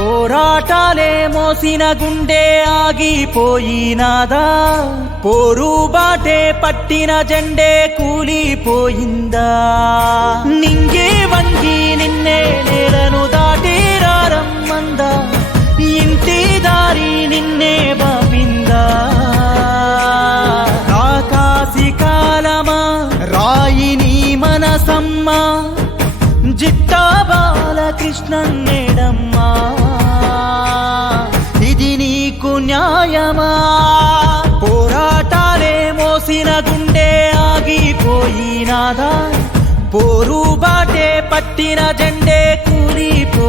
పోరాటాలే మోసిన గుండె ఆగిపోయినాదా, పోరు బాటే పట్టిన జెండే కూలిపోయిందా, నింగే వంగి నిన్నే నేలను దాటి రారమ్మందా, ఇంటి దారి నిన్నే బాపిందా, కాకాసి కాలమా రాయిని మనసమ్మా, జిట్టా బాలకృష్ణన్నేడమ్మా, ఇది నీకు న్యాయమా, పోరాటాలే మోసిన గుండె ఆగిపోయినాదా, పోరు బాటే పట్టిన జెండే కూలిపోయిందా.